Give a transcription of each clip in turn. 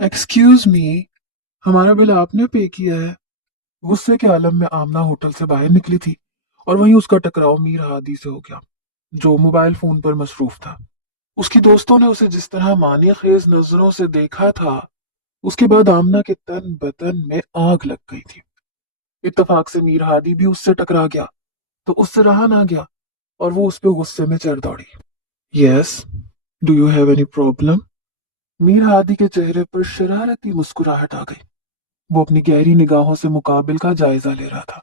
Excuse me, हमारा bill आपने पे किया है। गुस्से के आलम में आमना होटल से बाहर निकली थी और वहीं उसका टकराव मीर हादी से हो गया, जो मोबाइल फोन पर मसरूफ था। उसकी दोस्तों ने उसे जिस तरह मानिया खेज नजरों से देखा था, उसके बाद आमना के तन बदन में आग लग गई थी। इत्तेफाक से मीर हादी भी उससे टकरा गया, तो उससे रहा ना गया और वो उस पर गुस्से में चढ़ दौड़ी। Yes, do you have any problem? Mir Hadi के चेहरे पर शरारती मुस्कुराहट आ गई। वो अपनी गहरी निगाहों से मुकाबिल का जायजा ले रहा था,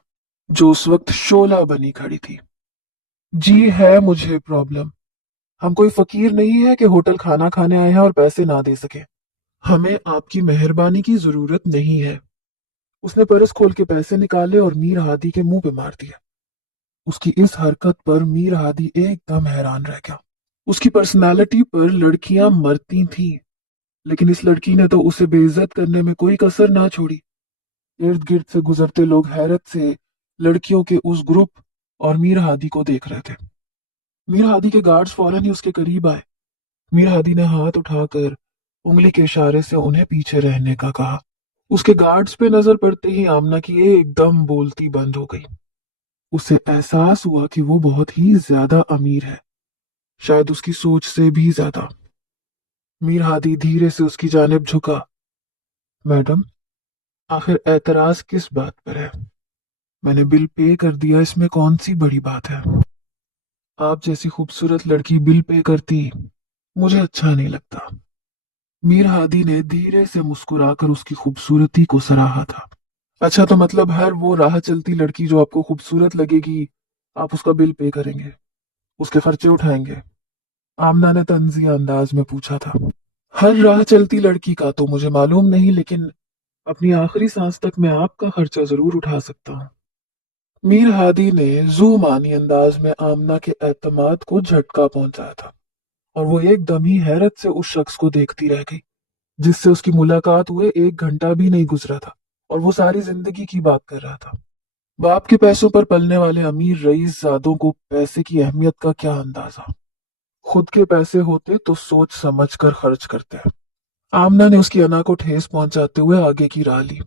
जो उस वक्त शोला बनी खड़ी थी। जी है, मुझे प्रॉब्लम। हम कोई फकीर नहीं है कि होटल खाना खाने आए हैं और पैसे ना दे सके। हमें आपकी मेहरबानी की जरूरत नहीं है। उसने पर्स खोल के पैसे निकाले और मीर हादी के मुंह पे मार दिया। उसकी इस हरकत पर मीर हादी एकदम हैरान रह गया। उसकी पर्सनालिटी पर लड़कियां मरती थीं, लेकिन इस लड़की ने तो उसे बेइज्जत करने में कोई कसर ना छोड़ी। इर्द गिर्द से गुजरते लोग हैरत से लड़कियों के उस ग्रुप और मीर हादी को देख रहे थे। मीर हादी के गार्ड्स फौरन ही उसके करीब आए। मीर हादी ने हाथ उठाकर उंगली के इशारे से उन्हें पीछे रहने का कहा। उसके गार्ड्स पे नजर पड़ते ही आमना की एकदम बोलती बंद हो गई। उसे एहसास हुआ कि वो बहुत ही ज्यादा अमीर है, शायद उसकी सोच से भी ज्यादा। मीर हादी धीरे से उसकी जानिब झुका। मैडम, आखिर एतराज किस बात पर है? मैंने बिल पे कर दिया, इसमें कौन सी बड़ी बात है? आप जैसी खूबसूरत लड़की बिल पे करती मुझे अच्छा नहीं लगता। मीर हादी ने धीरे से मुस्कुराकर उसकी खूबसूरती को सराहा था। अच्छा, तो मतलब हर वो राह चलती लड़की जो आपको खूबसूरत लगेगी, आप उसका बिल पे करेंगे, उसके खर्चे उठाएंगे? आमना ने तंजिया अंदाज में पूछा था। हर राह चलती लड़की का तो मुझे मालूम नहीं, लेकिन अपनी आखिरी सांस तक मैं आपका खर्चा जरूर उठा सकता हूँ। मीर हादी ने जुमानी अंदाज में आमना के एतमाद को झटका पहुंचाया था, और वो एकदम ही हैरत से उस शख्स को देखती रह गई जिससे उसकी मुलाकात हुए 1 घंटा भी नहीं गुजरा था, और वो सारी जिंदगी की बात कर रहा था। बाप के पैसों पर पलने वाले अमीर रईस जादों को पैसे की अहमियत का क्या अंदाजा। खुद के पैसे होते तो सोच समझ कर खर्च करते हैं। आमना ने उसकी अना को ठेस पहुंचाते हुए आगे की राह ली।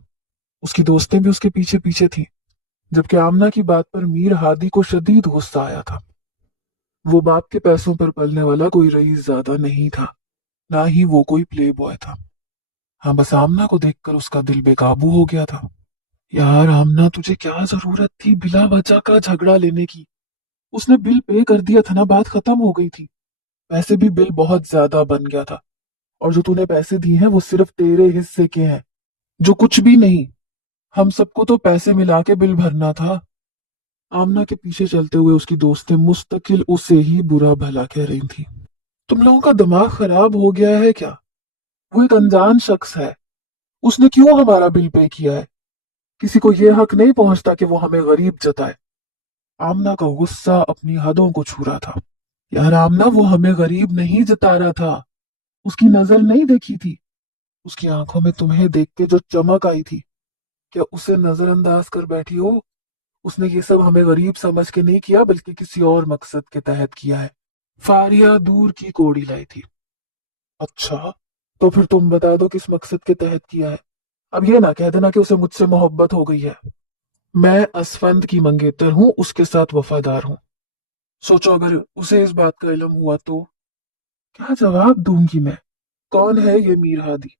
उसकी दोस्तें भी उसके पीछे पीछे थीं, जबकि आमना की बात पर मीर हादी को शदीद गुस्सा आया था। वो बाप के पैसों पर पलने वाला कोई रईस ज्यादा नहीं था, ना ही वो कोई प्ले बॉय था। हाँ, बस आमना को देखकर उसका दिल बेकाबू हो गया था। यार आमना, तुझे क्या जरूरत थी बिला वजह का झगड़ा लेने की? उसने बिल पे कर दिया था ना, बात खत्म हो गई थी। वैसे भी बिल बहुत ज्यादा बन गया था, और जो तूने पैसे दिए हैं वो सिर्फ तेरे हिस्से के हैं, जो कुछ भी नहीं। हम सबको तो पैसे मिला के बिल भरना था। आमना के पीछे चलते हुए उसकी दोस्तें मुस्तकिल उसे ही बुरा भला कह रही थी। तुम लोगों का दिमाग खराब हो गया है क्या? वो एक अनजान शख्स है, उसने क्यों हमारा बिल पे किया है? किसी को यह हक नहीं पहुंचता कि वो हमें गरीब जताए। आमना का गुस्सा अपनी हदों को छू रहा था। यार आमना, वो हमें गरीब नहीं जता रहा था। उसकी नजर नहीं देखी थी? उसकी आंखों में तुम्हें देख के जो चमक आई थी, क्या उसे नजरअंदाज कर बैठी हो? उसने ये सब हमें गरीब समझ के नहीं किया, बल्कि किसी और मकसद के तहत किया है। फारिया दूर की कोड़ी लाई थी। अच्छा, तो फिर तुम बता दो किस मकसद के तहत किया है। अब ये ना कह देना कि उसे मुझसे मोहब्बत हो गई है। मैं असफंद की मंगेतर हूँ, उसके साथ वफादार हूँ। सोचो अगर उसे इस बात का इल्म हुआ तो क्या जवाब दूंगी मैं? कौन है ये मीर हादी?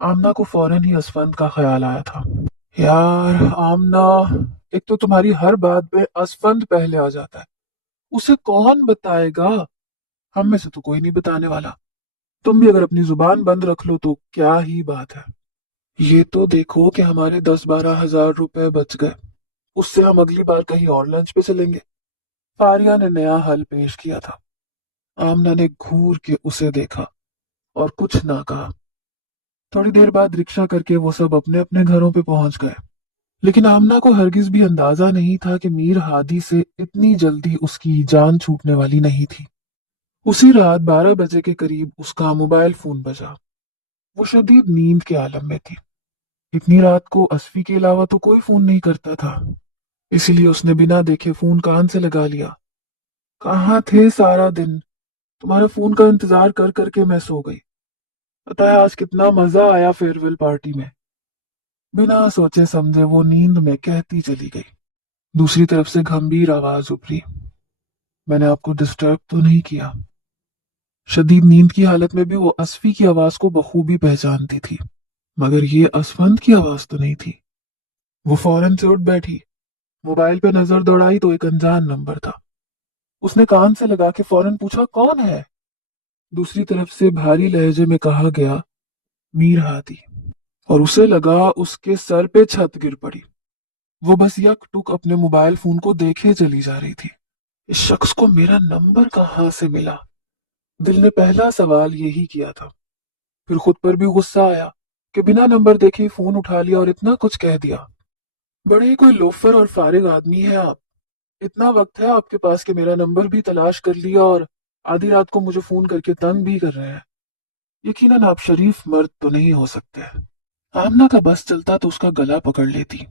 आमना को फौरन ही असफंद का ख्याल आया था। यार आमना, एक तो तुम्हारी हर बात में असफंद पहले आ जाता है। उसे कौन बताएगा? हम में से तो कोई नहीं बताने वाला। तुम भी अगर अपनी जुबान बंद रख लो तो क्या ही बात है। ये तो देखो कि हमारे 10-12 हजार रुपए बच गए। उससे हम अगली बार कहीं और लंच पे चलेंगे। फारिया ने नया हल पेश किया था। आमना ने घूर के उसे देखा और कुछ ना कहा। थोड़ी देर बाद रिक्शा करके वो सब अपने अपने घरों पे पहुंच गए। लेकिन आमना को हरगिज भी अंदाजा नहीं था कि मीर हादी से इतनी जल्दी उसकी जान छूटने वाली नहीं थी। उसी रात 12 बजे के करीब उसका मोबाइल फोन बजा। वो शदीद नींद के आलम में थी। इतनी रात को असफी के अलावा तो कोई फोन नहीं करता था, इसीलिए उसने बिना देखे फोन कान से लगा लिया। कहाँ थे सारा दिन? तुम्हारे फोन का इंतजार कर करके मैं सो गई। पता है आज कितना मजा आया फेयरवेल पार्टी में। बिना सोचे समझे वो नींद में कहती चली गई। दूसरी तरफ से गंभीर आवाज उभरी। मैंने आपको डिस्टर्ब तो नहीं किया? शदीद नींद की हालत में भी वो असफी की आवाज को बखूबी पहचानती थी, मगर ये असफंद की आवाज तो नहीं थी। वो फौरन से उठ बैठी, मोबाइल पे नजर दौड़ाई तो एक अनजान नंबर था। उसने कान से लगा के फौरन पूछा, कौन है? दूसरी तरफ से भारी लहजे में कहा गया, मीर हादी। और उसे लगा उसके सर पे छत गिर पड़ी। वो बस यक टुक अपने मोबाइल फोन को देखे चली जा रही थी। इस शख्स को मेरा नंबर कहाँ से मिला? दिल ने पहला सवाल यही किया था। फिर खुद पर भी गुस्सा आया कि बिना नंबर देखे ही फोन उठा लिया और इतना कुछ कह दिया। बड़े ही कोई लोफर और फारिग आदमी है आप। इतना वक्त है आपके पास कि मेरा नंबर भी तलाश कर लिया और आधी रात को मुझे फोन करके तंग भी कर रहे हैं। यकीनन आप शरीफ मर्द तो नहीं हो सकते। आमना का बस चलता तो उसका गला पकड़ लेती।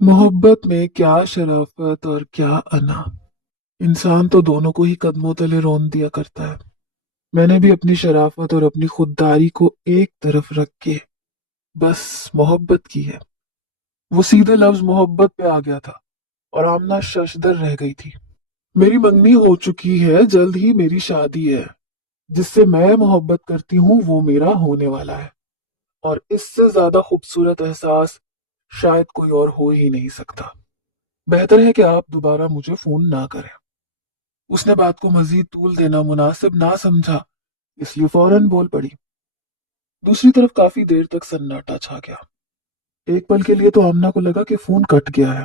मोहब्बत में क्या शराफत और क्या अना। इंसान तो दोनों को ही कदमों तले रौंद दिया करता है। मैंने भी अपनी शराफत और अपनी खुददारी को एक तरफ रख के बस मोहब्बत की है। वो सीधे लफ्ज मोहब्बत पे आ गया था और आमना शशदर रह गई थी। मेरी मंगनी हो चुकी है, जल्द ही मेरी शादी है। जिससे मैं मोहब्बत करती हूँ वो मेरा होने वाला है, और इससे ज्यादा खूबसूरत एहसास शायद कोई और हो ही नहीं सकता। बेहतर है कि आप दोबारा मुझे फोन ना करें। उसने बात को मजीद तूल देना मुनासिब ना समझा, इसलिए फौरन बोल पड़ी। दूसरी तरफ काफी देर तक सन्नाटा छा गया। एक पल के लिए तो आमना को लगा कि फोन कट गया है,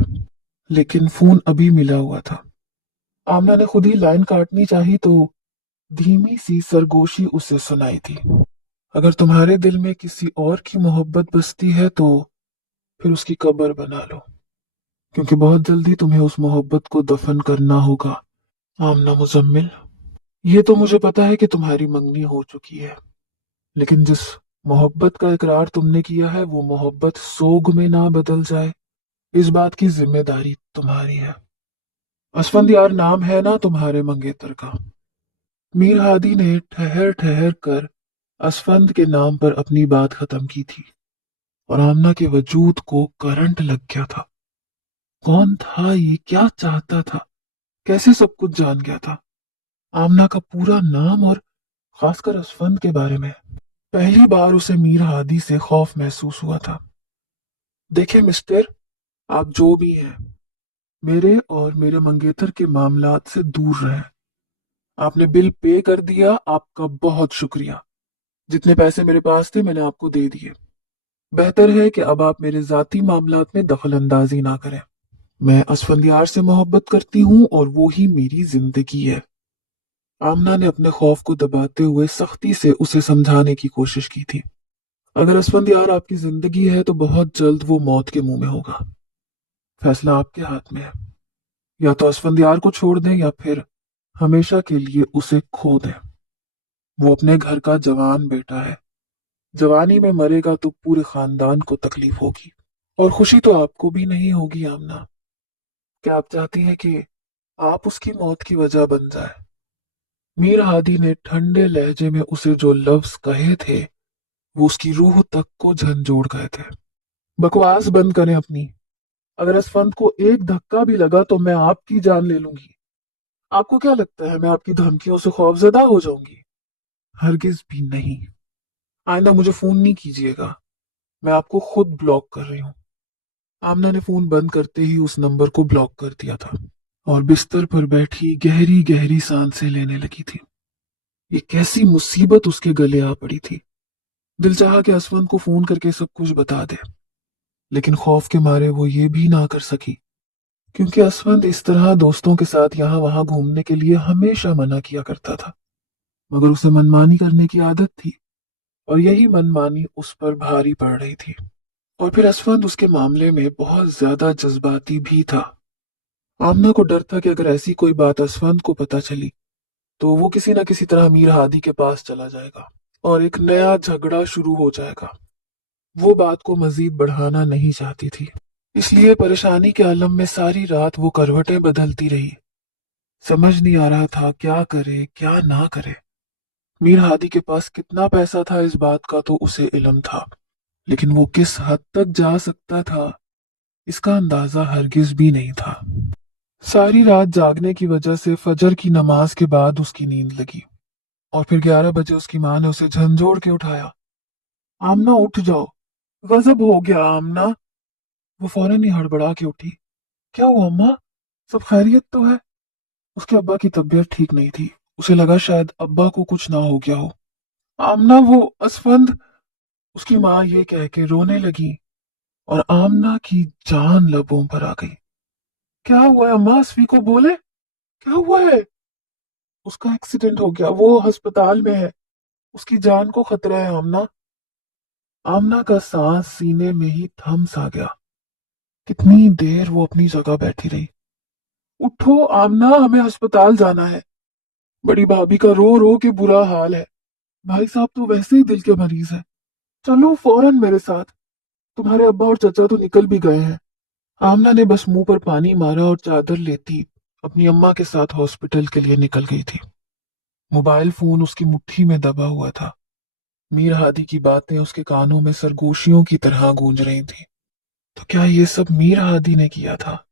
लेकिन फोन अभी मिला हुआ था। आमना ने खुद ही लाइन काटनी चाही तो धीमी सी सरगोशी उसे सुनाई थी। अगर तुम्हारे दिल में किसी और की मोहब्बत बसती है तो फिर उसकी कब्र बना लो, क्योंकि बहुत जल्दी तुम्हें उस मोहब्बत को दफन करना होगा। आमना मुजम्मिल, ये तो मुझे पता है कि तुम्हारी मंगनी हो चुकी है, लेकिन जिस मोहब्बत का इकरार तुमने किया है वो मोहब्बत सोग में ना बदल जाए, इस बात की जिम्मेदारी तुम्हारी है। असफंद यार नाम है ना तुम्हारे मंगेतर का। मीर हादी ने ठहर ठहर कर असफंद के नाम पर अपनी बात खत्म की थी, और आमना के वजूद को करंट लग गया था। कौन था ये? क्या चाहता था? कैसे सब कुछ जान गया था? आमना का पूरा नाम और खासकर असफंद के बारे में। पहली बार उसे मीर हादी से खौफ महसूस हुआ था। देखे मिस्टर, आप जो भी हैं, मेरे और मेरे मंगेतर के मामलात से दूर रहें। आपने बिल पे कर दिया, आपका बहुत शुक्रिया। जितने पैसे मेरे पास थे मैंने आपको दे दिए। बेहतर है कि अब आप मेरे जाती मामलात में दखल अंदाजी ना करें। मैं असफंदियार से मोहब्बत करती हूँ और वो ही मेरी जिंदगी है। आमना ने अपने खौफ को दबाते हुए सख्ती से उसे समझाने की कोशिश की थी। अगर असफंदियार आपकी जिंदगी है तो बहुत जल्द वो मौत के मुंह में होगा। फैसला आपके हाथ में है। या तो असफंदियार को छोड़ दें या फिर हमेशा के लिए उसे खो दें। वो अपने घर का जवान बेटा है। जवानी में मरेगा तो पूरे खानदान को तकलीफ होगी, और खुशी तो आपको भी नहीं होगी। आमना, क्या आप चाहती हैं कि आप उसकी मौत की वजह बन जाए? मीर हादी ने ठंडे लहजे में उसे जो लफ्ज कहे थे वो उसकी रूह तक को झंझोड़ गए थे। बकवास बंद करें अपनी। अगर असफंद को एक धक्का भी लगा तो मैं आपकी जान ले लूंगी। आपको क्या लगता है मैं आपकी धमकियों से खौफजदा हो जाऊंगी? हरगिज भी नहीं। आइंदा मुझे फोन नहीं कीजिएगा। मैं आपको खुद ब्लॉक कर रही हूँ। आमना ने फोन बंद करते ही उस नंबर को ब्लॉक कर दिया था और बिस्तर पर बैठी गहरी गहरी सांसें लेने लगी थी। ये कैसी मुसीबत उसके गले आ पड़ी थी। दिल चाहा कि असफंद को फोन करके सब कुछ बता दे, लेकिन खौफ के मारे वो ये भी ना कर सकी, क्योंकि असफंद इस तरह दोस्तों के साथ यहाँ वहां घूमने के लिए हमेशा मना किया करता था। मगर उसे मनमानी करने की आदत थी, और यही मनमानी उस पर भारी पड़ रही थी। और फिर असफंद उसके मामले में बहुत ज्यादा जज्बाती भी था। आमना को डर था कि अगर ऐसी कोई बात असफंद को पता चली तो वो किसी न किसी तरह मीर हादी के पास चला जाएगा और एक नया झगड़ा शुरू हो जाएगा। वो बात को मजीद बढ़ाना नहीं चाहती थी, इसलिए परेशानी के आलम में सारी रात वो करवटें बदलती रही। समझ नहीं आ रहा था क्या करे क्या ना करे। मीर हादी के पास कितना पैसा था इस बात का तो उसे इल्म था, लेकिन वो किस हद तक जा सकता था इसका अंदाजा हरगिज भी नहीं था। सारी रात जागने की वजह से फजर की नमाज के बाद उसकी नींद लगी और फिर 11 बजे उसकी माँ ने उसे झंझोड़ के उठाया। आमना उठ जाओ, गजब हो गया आमना। वो फौरन ही हड़बड़ा के उठी। क्या हुआ अम्मा, सब खैरियत तो है? उसके अब्बा की तबीयत ठीक नहीं थी, उसे लगा शायद अब्बा को कुछ ना हो गया हो। आमना वो असफंद, उसकी माँ ये कह के रोने लगी और आमना की जान लबों पर आ गई। क्या हुआ है अम्मा, असफी को बोले, क्या हुआ है? उसका एक्सीडेंट हो गया, वो अस्पताल में है, उसकी जान को खतरा है आमना। आमना का सांस सीने में ही थम सा गया। कितनी देर वो अपनी जगह बैठी रही। उठो आमना, हमें अस्पताल जाना है। बड़ी भाभी का रो रो के बुरा हाल है, भाई साहब तो वैसे ही दिल के मरीज है। चलो फौरन मेरे साथ, तुम्हारे अब्बा और चचा तो निकल भी गए हैं। आमना ने बस मुंह पर पानी मारा और चादर लेती अपनी अम्मा के साथ हॉस्पिटल के लिए निकल गई थी। मोबाइल फोन उसकी मुट्ठी में दबा हुआ था। मीर हादी की बातें उसके कानों में सरगोशियों की तरह गूंज रही थी। तो क्या ये सब मीर हादी ने किया था?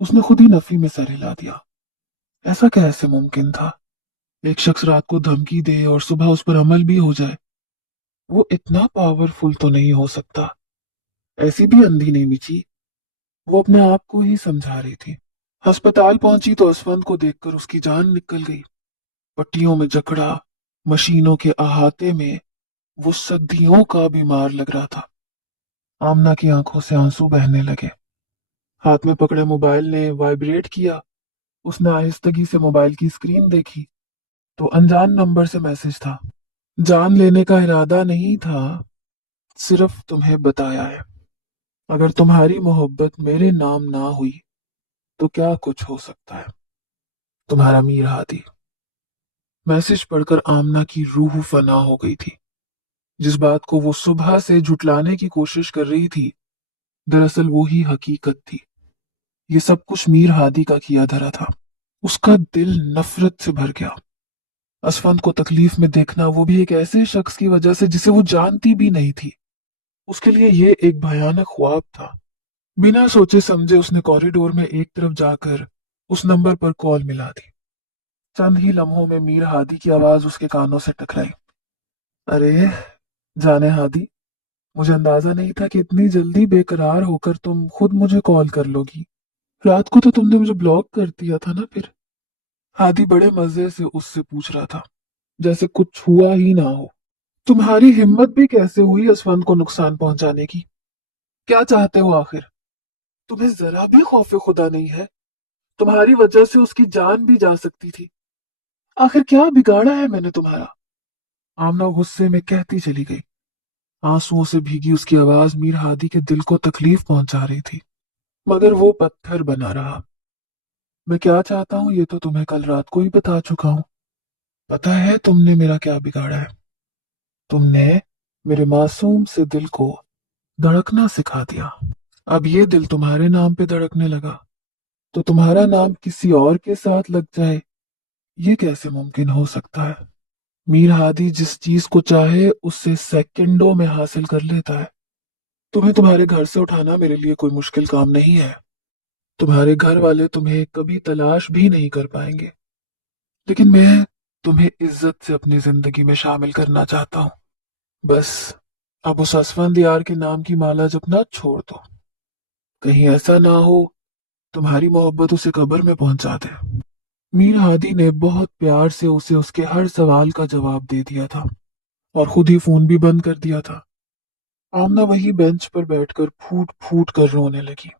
उसने खुद ही नफी में सर हिला दिया। ऐसा कैसे मुमकिन था? एक शख्स रात को धमकी दे और सुबह उस पर अमल भी हो जाए। वो इतना पावरफुल तो नहीं हो सकता। ऐसी भी अंधी नहीं मिची। वो अपने आप को ही समझा रही थी। अस्पताल पहुंची तो असफंद को देखकर उसकी जान निकल गई। पट्टियों में जकड़ा, मशीनों के अहाते में वो सदियों का बीमार लग रहा था। आमना की आंखों से आंसू बहने लगे। हाथ में पकड़े मोबाइल ने वाइब्रेट किया। उसने आहिस्तगी से मोबाइल की स्क्रीन देखी तो अनजान नंबर से मैसेज था। जान लेने का इरादा नहीं था, सिर्फ तुम्हें बताया है। अगर तुम्हारी मोहब्बत मेरे नाम ना हुई तो क्या कुछ हो सकता है। तुम्हारा मीर हादी। मैसेज पढ़कर आमना की रूह फना हो गई थी। जिस बात को वो सुबह से झुटलाने की कोशिश कर रही थी, दरअसल वो ही हकीकत थी। ये सब कुछ मीर हादी का किया धरा था। उसका दिल नफरत से भर गया। असफंद को तकलीफ में देखना, वो भी एक ऐसे शख्स की वजह से जिसे वो जानती भी नहीं थी। उसके लिए ये एक भयानक ख्वाब था। बिना सोचे समझे उसने कॉरिडोर में एक तरफ जाकर उस नंबर पर कॉल मिला दी। चंद ही लम्हों में मीर हादी की आवाज उसके कानों से टकराई। अरे जाने हादी, मुझे अंदाजा नहीं था कि इतनी जल्दी बेकरार होकर तुम खुद मुझे कॉल कर लोगी। रात को तो तुमने मुझे ब्लॉक कर दिया था ना फिर? हादी बड़े मजे से उससे पूछ रहा था, जैसे कुछ हुआ ही ना हो। तुम्हारी हिम्मत भी कैसे हुई असफंद को नुकसान पहुंचाने की? क्या चाहते हो आखिर? तुम्हें जरा भी खौफ खुदा नहीं है? तुम्हारी वजह से उसकी जान भी जा सकती थी। आखिर क्या बिगाड़ा है मैंने तुम्हारा? आमना गुस्से में कहती चली गई। आंसुओं से भीगी उसकी आवाज मीर हादी के दिल को तकलीफ पहुंचा रही थी, मगर वो पत्थर बना रहा। मैं क्या चाहता हूँ ये तो तुम्हें कल रात को ही बता चुका हूँ। पता है तुमने मेरा क्या बिगाड़ा है? तुमने मेरे मासूम से दिल को धड़कना सिखा दिया। अब ये दिल तुम्हारे नाम पे धड़कने लगा तो तुम्हारा नाम किसी और के साथ लग जाए, ये कैसे मुमकिन हो सकता है? मीर हादी जिस चीज को चाहे उससे सेकंडों में हासिल कर लेता है। तुम्हें तुम्हारे घर से उठाना मेरे लिए कोई मुश्किल काम नहीं है। तुम्हारे घर वाले तुम्हें कभी तलाश भी नहीं कर पाएंगे, लेकिन मैं तुम्हें इज्जत से अपनी जिंदगी में शामिल करना चाहता हूँ। बस अब उस असफंद यार के नाम की माला जपना छोड़ दो। कहीं ऐसा ना हो तुम्हारी मोहब्बत उसे कब्र में पहुंचा दे। मीर हादी ने बहुत प्यार से उसे उसके हर सवाल का जवाब दे दिया था और खुद ही फोन भी बंद कर दिया था। आमना वही बेंच पर बैठकर फूट फूट कर रोने लगी।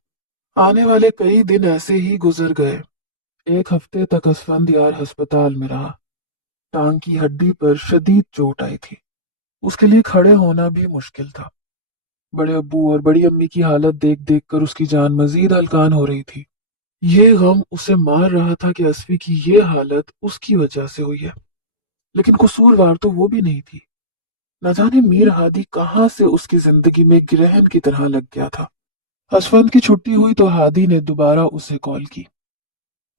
आने वाले कई दिन ऐसे ही गुजर गए। एक हफ्ते तक असफंद यार अस्पताल में रहा। टांग की हड्डी पर शदीद चोट आई थी। उसके लिए खड़े होना भी मुश्किल था। बड़े अब्बू और बड़ी अम्मी की हालत देख देख कर उसकी जान मजीद हलकान हो रही थी। ये गम उसे मार रहा था कि असफी की ये हालत उसकी वजह से हुई है, लेकिन कसूरवार तो वो भी नहीं थी। न जाने मीर हादी कहाँ से उसकी जिंदगी में ग्रहण की तरह लग गया था। असफंद की छुट्टी हुई तो हादी ने दोबारा उसे कॉल की।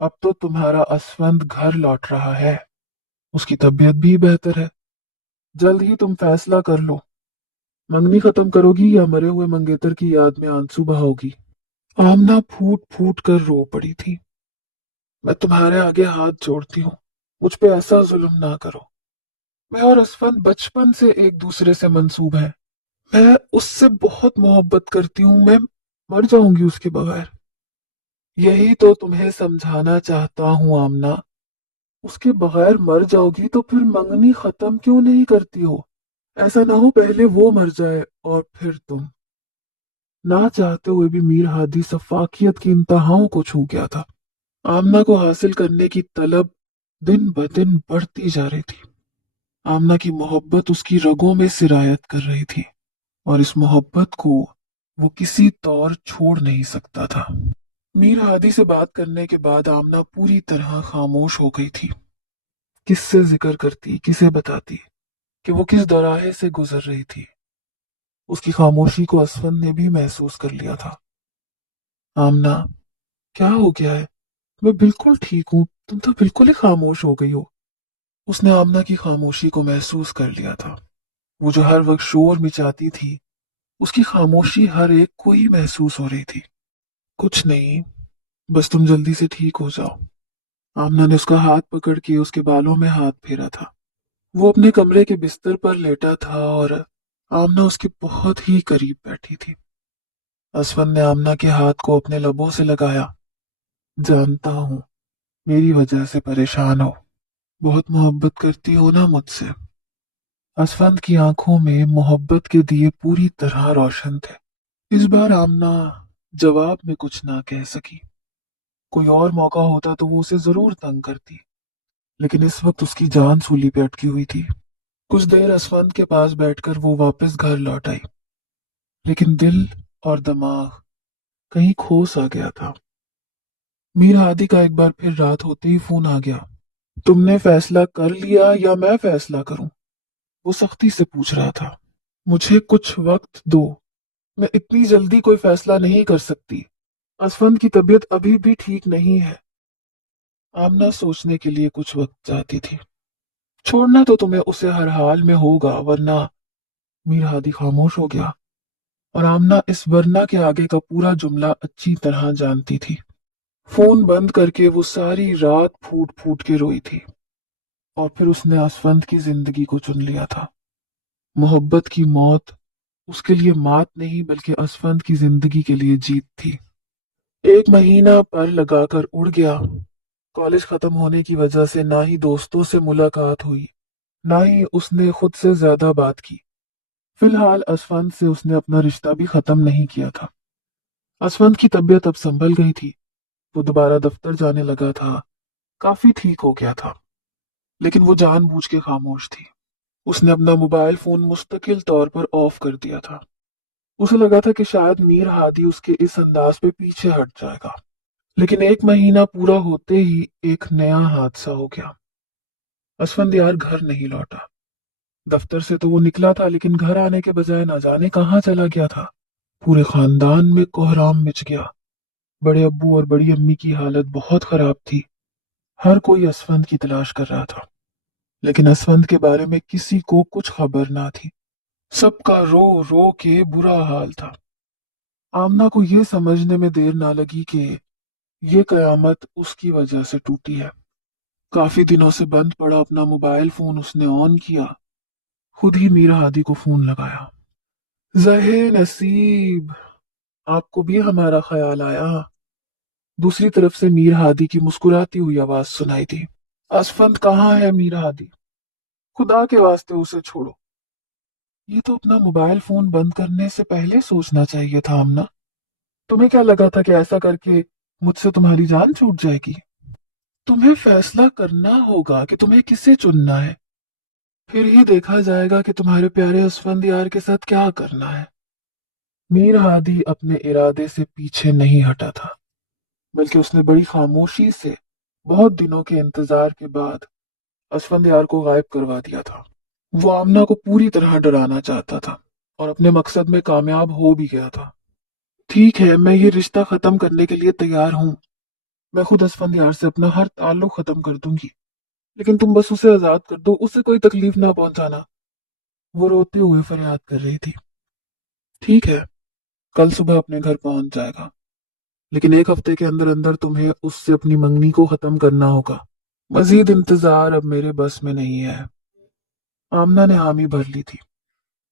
अब तो तुम्हारा असफंद घर लौट रहा है। उसकी तबीयत भी बेहतर है। जल्द ही तुम फैसला कर लो, मंगनी खत्म करोगी या मरे हुए मंगेतर की याद में आंसू बहाओगी। आमना फूट फूट कर रो पड़ी थी। मैं तुम्हारे आगे हाथ जोड़ती हूँ, मुझ पे ऐसा जुल्म ना करो। मैं और असफन बचपन से एक दूसरे से मंसूब हैं। मैं उससे बहुत मोहब्बत करती हूँ, मैं मर जाऊंगी उसके बगैर। यही तो तुम्हें समझाना चाहता हूँ आमना। उसके बगैर मर जाओगी तो फिर मंगनी खत्म क्यों नहीं करती हो? ऐसा ना हो पहले वो मर जाए और फिर तुम। ना चाहते हुए भी मीर हादी सफाकियत की इंतहाओं को छू गया था। आमना को हासिल करने की तलब दिन ब दिन बढ़ती जा रही थी। आमना की मोहब्बत उसकी रगों में सिरायत कर रही थी और इस मोहब्बत को वो किसी तौर छोड़ नहीं सकता था। मीर हादी से बात करने के बाद आमना पूरी तरह खामोश हो गई थी। किससे जिक्र करती, किसे बताती कि वो किस दौराहे से गुजर रही थी। उसकी खामोशी को असफन ने भी महसूस कर लिया था। आमना, क्या हो गया है? मैं बिल्कुल ठीक हूँ, तुम तो बिल्कुल ही खामोश हो गई हो। उसने आमना की खामोशी को महसूस कर लिया था। वो जो हर वक्त शोर मचाती थी, उसकी खामोशी हर एक को ही महसूस हो रही थी। कुछ नहीं, बस तुम जल्दी से ठीक हो जाओ। आमना ने उसका हाथ पकड़ के उसके बालों में हाथ फेरा था। वो अपने कमरे के बिस्तर पर लेटा था और आमना उसके बहुत ही करीब बैठी थी। असफन ने आमना के हाथ को अपने लबों से लगाया। जानता हूँ, मेरी वजह से परेशान हो, बहुत मोहब्बत करती हो ना मुझसे। असफंद की आंखों में मोहब्बत के दिए पूरी तरह रोशन थे। इस बार आमना जवाब में कुछ ना कह सकी। कोई और मौका होता तो वो उसे जरूर तंग करती, लेकिन इस वक्त उसकी जान सूली पे अटकी हुई थी। कुछ देर असफंद के पास बैठकर वो वापस घर लौट आई, लेकिन दिल और दिमाग कहीं खो सा गया था। मीर हादी का एक बार फिर रात होते ही फोन आ गया। तुमने फैसला कर लिया या मैं फैसला करूं? वो सख्ती से पूछ रहा था। मुझे कुछ वक्त दो, मैं इतनी जल्दी कोई फैसला नहीं कर सकती। असफंद की तबीयत अभी भी ठीक नहीं है। आमना सोचने के लिए कुछ वक्त चाहती थी। छोड़ना तो तुम्हें उसे हर हाल में होगा, वरना। मीर हादी खामोश हो गया और आमना इस वरना के आगे का पूरा जुमला अच्छी तरह जानती थी। फोन बंद करके वो सारी रात फूट फूट के रोई थी और फिर उसने असफंद की जिंदगी को चुन लिया था। मोहब्बत की मौत उसके लिए मात नहीं बल्कि असफंद की जिंदगी के लिए जीत थी। एक महीना पर लगाकर उड़ गया। कॉलेज खत्म होने की वजह से ना ही दोस्तों से मुलाकात हुई, ना ही उसने खुद से ज्यादा बात की। फिलहाल असफंद से उसने अपना रिश्ता भी खत्म नहीं किया था। असफंद की तबीयत अब संभल गई थी। वो दोबारा दफ्तर जाने लगा था, काफी ठीक हो गया था। लेकिन वो जानबूझ के खामोश थी। उसने अपना मोबाइल फोन मुस्तकिल तौर पर ऑफ कर दिया था। उसे लगा था कि शायद मीर हादी उसके इस अंदाज पे पीछे हट जाएगा। लेकिन एक महीना पूरा होते ही एक नया हादसा हो गया। असफंद घर नहीं लौटा। दफ्तर से तो वो निकला था, लेकिन घर आने के बजाय ना जाने कहाँ चला गया था। पूरे खानदान में कोहराम मच गया। बड़े अब्बू और बड़ी अम्मी की हालत बहुत खराब थी। हर कोई असफंद की तलाश कर रहा था, लेकिन असफंद के बारे में किसी को कुछ खबर ना थी। सबका रो रो के बुरा हाल था। आमना को ये समझने में देर ना लगी कि ये कयामत उसकी वजह से टूटी है। काफी दिनों से बंद पड़ा अपना मोबाइल फोन उसने ऑन किया। खुद ही मीरा हादी को फोन लगाया। जहे नसीब, आपको भी हमारा ख्याल आया? दूसरी तरफ से मीर हादी की मुस्कुराती हुई आवाज सुनाई दी। असफंद कहाँ है मीर हादी? खुदा के वास्ते उसे छोड़ो। ये तो अपना मोबाइल फोन बंद करने से पहले सोचना चाहिए था आमना। तुम्हें क्या लगा था कि ऐसा करके मुझसे तुम्हारी जान छूट जाएगी? तुम्हें फैसला करना होगा कि तुम्हें किसे चुनना है। फिर ही देखा जाएगा कि तुम्हारे प्यारे असफंद यार के साथ क्या करना है। मीर हादी अपने इरादे से पीछे नहीं हटा था, बल्कि उसने बड़ी खामोशी से बहुत दिनों के इंतजार के बाद असफंद यार को गायब करवा दिया था। वो आमना को पूरी तरह डराना चाहता था और अपने मकसद में कामयाब हो भी गया था। ठीक है, मैं ये रिश्ता खत्म करने के लिए तैयार हूँ। मैं खुद असफंद यार से अपना हर ताल्लुक खत्म कर दूंगी। लेकिन तुम बस उसे आजाद कर दो, उसे कोई तकलीफ ना पहुंचाना। वो रोते हुए फरियाद कर रही थी। ठीक है, कल सुबह अपने घर पहुंच जाएगा, लेकिन एक हफ्ते के अंदर अंदर तुम्हें उससे अपनी मंगनी को खत्म करना होगा। मजीद इंतजार अब मेरे बस में नहीं है। आमना ने हामी भर ली थी।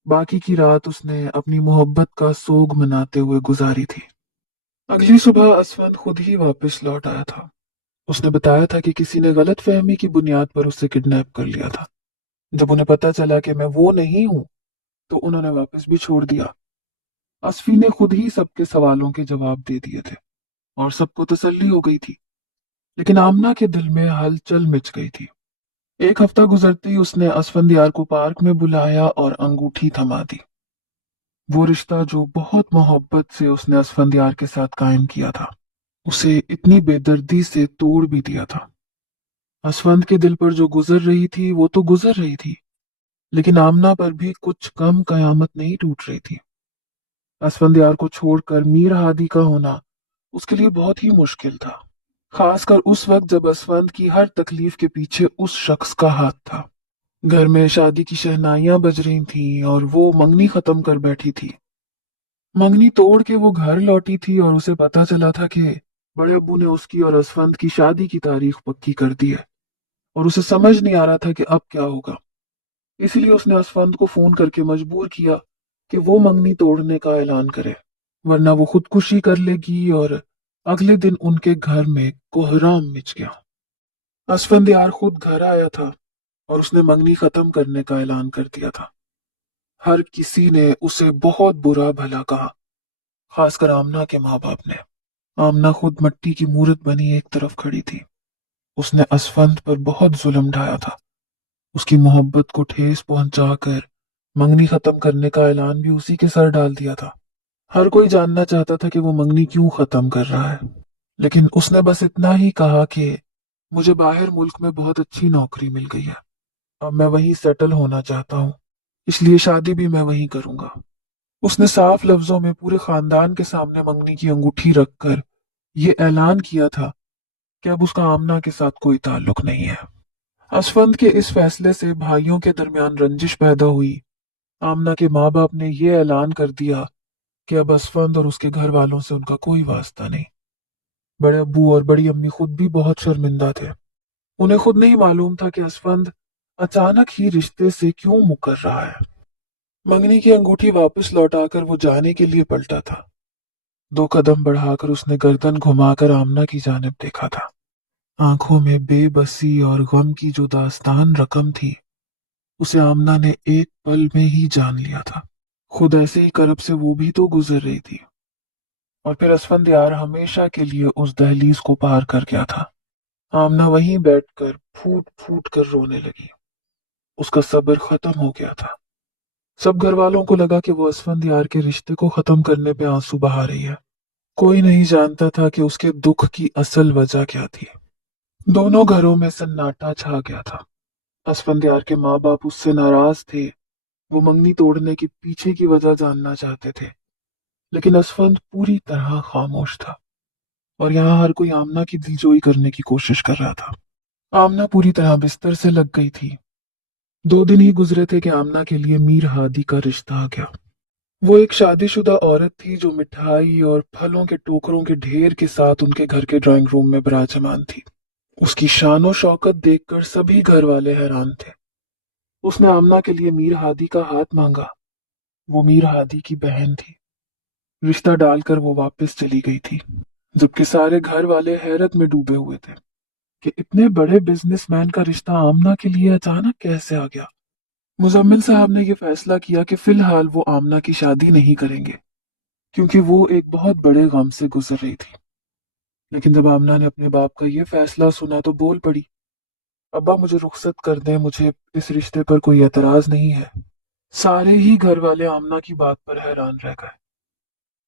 बाकी की रात उसने अपनी मोहब्बत का सोग मनाते हुए गुजारी थी। अगली सुबह असफंद खुद ही वापस लौट आया था। उसने बताया था कि किसी ने गलत फहमी की बुनियाद पर उसे किडनैप कर लिया था। जब उन्हें पता चला कि मैं वो नहीं हूं, तो उन्होंने वापस भी छोड़ दिया। असफी ने खुद ही सबके सवालों के जवाब दे दिए थे और सबको तसल्ली हो गई थी। लेकिन आमना के दिल में हलचल मच गई थी। एक हफ्ता गुजरते ही उसने असफंदियार को पार्क में बुलाया और अंगूठी थमा दी। वो रिश्ता जो बहुत मोहब्बत से उसने असफंदियार के साथ कायम किया था, उसे इतनी बेदर्दी से तोड़ भी दिया था। असफंद के दिल पर जो गुजर रही थी वो तो गुजर रही थी, लेकिन आमना पर भी कुछ कम कयामत नहीं टूट रही थी। असफंदियार को छोड़कर मीर हादी का होना उसके लिए बहुत ही मुश्किल था, खासकर उस वक्त जब असफंद की हर तकलीफ के पीछे उस शख्स का हाथ था। घर में शादी की शहनाइयां बज रही थीं और वो मंगनी खत्म कर बैठी थी। मंगनी तोड़ के वो घर लौटी थी और उसे पता चला था कि बड़े अब्बू ने उसकी और असफंद की शादी की तारीख पक्की कर दी है, और उसे समझ नहीं आ रहा था कि अब क्या होगा। इसीलिए उसने असफंद को फोन करके मजबूर किया कि वो मंगनी तोड़ने का ऐलान करे, वरना वो खुदकुशी कर लेगी। और अगले दिन उनके घर में कोहराम मच गया। असफंद यार खुद घर आया था और उसने मंगनी खत्म करने का ऐलान कर दिया था। हर किसी ने उसे बहुत बुरा भला कहा, खासकर आमना के माँ बाप ने। आमना खुद मट्टी की मूरत बनी एक तरफ खड़ी थी। उसने असफंद पर बहुत जुल्म ढाया था। उसकी मोहब्बत को ठेस पहुंचाकर मंगनी खत्म करने का ऐलान भी उसी के सर डाल दिया था। हर कोई जानना चाहता था कि वो मंगनी क्यों खत्म कर रहा है, लेकिन उसने बस इतना ही कहा कि मुझे बाहर मुल्क में बहुत अच्छी नौकरी मिल गई है, अब मैं वहीं सेटल होना चाहता हूँ, इसलिए शादी भी मैं वहीं करूंगा। उसने साफ लफ्जों में पूरे खानदान के सामने मंगनी की अंगूठी रखकर ये ऐलान किया था कि अब उसका आमना के साथ कोई ताल्लुक नहीं है। असफंद के इस फैसले से भाइयों के दरमियान रंजिश पैदा हुई। आमना के माँ बाप ने यह ऐलान कर दिया कि अब असफंद और उसके घर वालों से उनका कोई वास्ता नहीं। बड़े अब्बू और बड़ी अम्मी खुद भी बहुत शर्मिंदा थे। उन्हें खुद नहीं मालूम था कि असफंद अचानक ही रिश्ते से क्यों मुकर रहा है। मंगनी की अंगूठी वापस लौटाकर वो जाने के लिए पलटा था। 2 कदम बढ़ाकर उसने गर्दन घुमाकर आमना की जानिब देखा था। आंखों में बेबसी और गम की जो दास्तान रकम थी, उसे आमना ने एक पल में ही जान लिया था। खुद ऐसे ही करब से वो भी तो गुजर रही थी, और फिर असफंद यार हमेशा के लिए उस दहलीज को पार कर गया था। आमना वहीं बैठकर फूट फूट कर रोने लगी। उसका सब्र खत्म हो गया था। सब घर वालों को लगा कि वो असफंद यार के रिश्ते को खत्म करने पे आंसू बहा रही है। कोई नहीं जानता था कि उसके दुख की असल वजह क्या थी। दोनों घरों में सन्नाटा छा गया था। असफंद यार के माँ बाप उससे नाराज थे। वो मंगनी तोड़ने के पीछे की वजह जानना चाहते थे, लेकिन असफंद पूरी तरह खामोश था। और यहाँ हर कोई आमना की दिलजोई करने की कोशिश कर रहा था। आमना पूरी तरह बिस्तर से लग गई थी। 2 दिन ही गुजरे थे कि आमना के लिए मीर हादी का रिश्ता आ गया। वो एक शादीशुदा औरत थी जो मिठाई और फलों के टोकरों के ढेर के साथ उनके घर के ड्राइंग रूम में विराजमान थी। उसकी शान शौकत देखकर सभी घर वाले हैरान थे। उसने आमना के लिए मीर हादी का हाथ मांगा। वो मीर हादी की बहन थी। रिश्ता डालकर वो वापस चली गई थी, जबकि सारे घर वाले हैरत में डूबे हुए थे कि इतने बड़े बिजनेसमैन का रिश्ता आमना के लिए अचानक कैसे आ गया। मुजम्मिल साहब ने यह फैसला किया कि फिलहाल वो आमना की शादी नहीं करेंगे, क्योंकि वो एक बहुत बड़े गम से गुजर रही थी। लेकिन जब आमना ने अपने बाप का यह फैसला सुना तो बोल पड़ी, अब्बा मुझे रुखसत कर दें, मुझे इस रिश्ते पर कोई एतराज नहीं है। सारे ही घर वाले आमना की बात पर हैरान रह गए।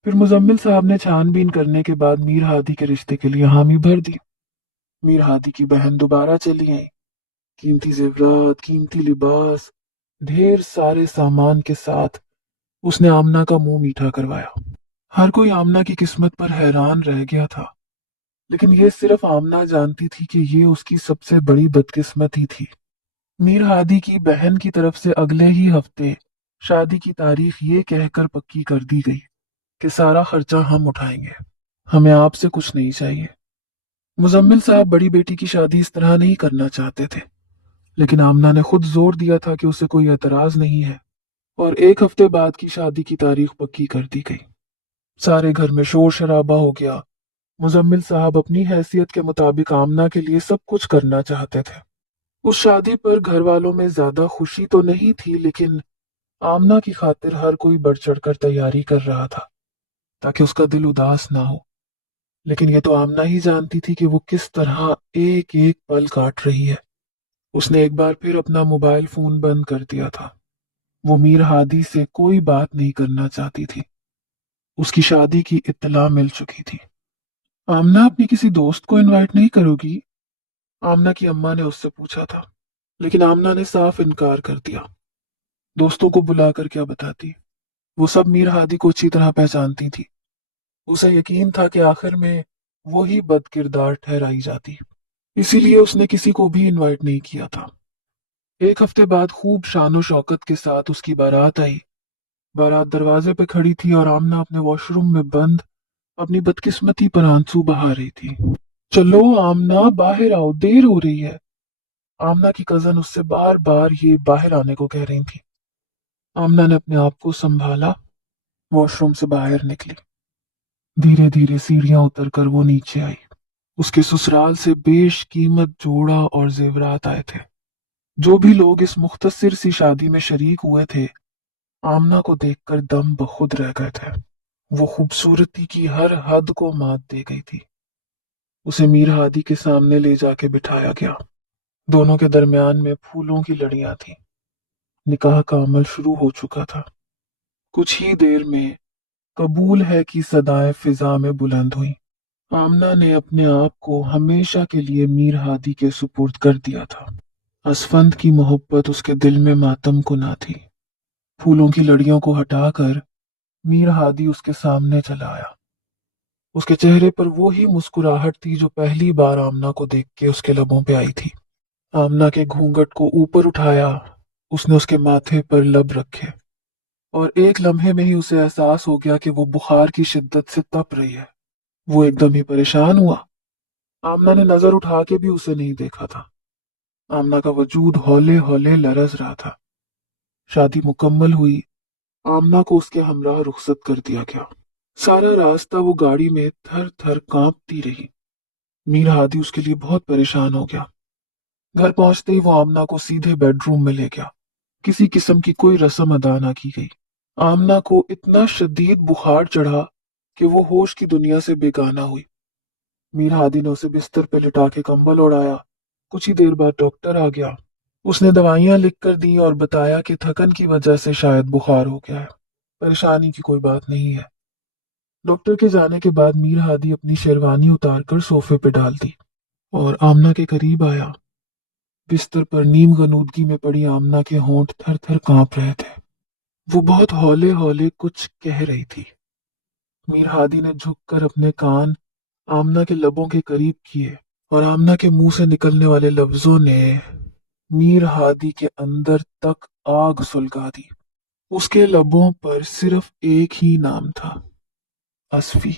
फिर मुजम्मिल साहब ने छानबीन करने के बाद मीर हादी के रिश्ते के लिए हामी भर दी। मीर हादी की बहन दोबारा चली आई। कीमती जेवरात, कीमती लिबास, ढेर सारे सामान के साथ उसने आमना का मुंह मीठा करवाया। हर कोई आमना की किस्मत पर हैरान रह गया था। लेकिन ये सिर्फ आमना जानती थी कि ये उसकी सबसे बड़ी बदकिस्मती थी। मीर हादी की बहन की तरफ से अगले ही हफ्ते शादी की तारीख ये कहकर पक्की कर दी गई कि सारा खर्चा हम उठाएंगे, हमें आपसे कुछ नहीं चाहिए। मुजम्मिल साहब बड़ी बेटी की शादी इस तरह नहीं करना चाहते थे, लेकिन आमना ने खुद जोर दिया था कि उसे कोई एतराज नहीं है, और एक हफ्ते बाद की शादी की तारीख पक्की कर दी गई। सारे घर में शोर शराबा हो गया। मुजम्मिल साहब अपनी हैसियत के मुताबिक आमना के लिए सब कुछ करना चाहते थे। उस शादी पर घर वालों में ज्यादा खुशी तो नहीं थी, लेकिन आमना की खातिर हर कोई बढ़ चढ़कर तैयारी कर रहा था ताकि उसका दिल उदास ना हो। लेकिन ये तो आमना ही जानती थी कि वो किस तरह एक एक पल काट रही है। उसने एक बार फिर अपना मोबाइल फोन बंद कर दिया था। वो मीर हादी से कोई बात नहीं करना चाहती थी। उसकी शादी की इत्तला मिल चुकी थी। आमना अपनी किसी दोस्त को इनवाइट नहीं करोगी? आमना की अम्मा ने उससे पूछा था, लेकिन आमना ने साफ इनकार कर दिया। दोस्तों को बुलाकर क्या बताती? वो सब मीर हादी को अच्छी तरह पहचानती थी। उसे यकीन था कि आखिर में वो ही बदकिरदार ठहराई जाती। इसीलिए उसने किसी को भी इनवाइट नहीं किया था। एक हफ्ते बाद खूब शानो शौकत के साथ उसकी बारात आई। बारात दरवाजे पे खड़ी थी और आमना अपने वॉशरूम में बंद अपनी बदकिस्मती पर आंसू बहा रही थी। चलो आमना, बाहर आओ, देर हो रही है। आमना की कजन उससे बार बार ये बाहर आने को कह रही थी। आमना ने अपने आप को संभाला, वॉशरूम से बाहर निकली। धीरे धीरे सीढ़ियां उतरकर वो नीचे आई। उसके ससुराल से बेशकीमत जोड़ा और जेवरात आए थे। जो भी लोग इस मुख्तसर सी शादी में शरीक हुए थे, आमना को देखकर दम बखुद रह गए थे। वो खूबसूरती की हर हद को मात दे गई थी। उसे मीर हादी के सामने ले जाके बिठाया गया। दोनों के दरमियान में फूलों की लड़ियां थीं। निकाह का अमल शुरू हो चुका था। कुछ ही देर में कबूल है की सदाएं फिजा में बुलंद हुई। आमना ने अपने आप को हमेशा के लिए मीर हादी के सुपुर्द कर दिया था। असफंद की मोहब्बत उसके दिल में मातम कुना थी। फूलों की लड़ियों को हटाकर मीर हादी उसके सामने चला आया। उसके चेहरे पर वो ही मुस्कुराहट थी जो पहली बार आमना को देख के उसके लबों पे आई थी। आमना के घूंघट को ऊपर उठाया, उसने उसके माथे पर लब रखे, और एक लम्हे में ही उसे एहसास हो गया कि वो बुखार की शिद्दत से तप रही है। वो एकदम ही परेशान हुआ। आमना ने नजर उठा के भी उसे नहीं देखा था। आमना का वजूद हौले हौले लरज रहा था। शादी मुकम्मल हुई। आमना को उसके हमराह रुखसत कर दिया गया। सारा रास्ता वो गाड़ी में थर थर कांपती रही। मीर हादी उसके लिए बहुत परेशान हो गया। घर पहुंचते ही वो आमना को सीधे बेडरूम में ले गया। किसी किस्म की कोई रस्म अदा ना की गई। आमना को इतना शदीद बुखार चढ़ा कि वो होश की दुनिया से बेगाना हुई। मीर हादी ने उसे बिस्तर पे लिटा के कंबल ओढ़ाया। कुछ ही देर बाद डॉक्टर आ गया। उसने दवाइयां लिख कर दी और बताया कि थकन की वजह से शायद बुखार हो गया है। परेशानी की कोई बात नहीं है। डॉक्टर के जाने के बाद मीर हादी अपनी शेरवानी उतारकर सोफे पे डाल दी और आमना के करीब आया। बिस्तर पर नीम गनूदगी में पड़ी आमना के होंठ थर थर कांप रहे थे। वो बहुत हौले हौले कुछ कह रही थी। मीर हादी ने झुककर अपने कान आमना के लबों के करीब किए और आमना के मुंह से निकलने वाले लफ्जों ने मीर हादी के अंदर तक आग सुलगा दी। उसके लबों पर सिर्फ एक ही नाम था, असफी।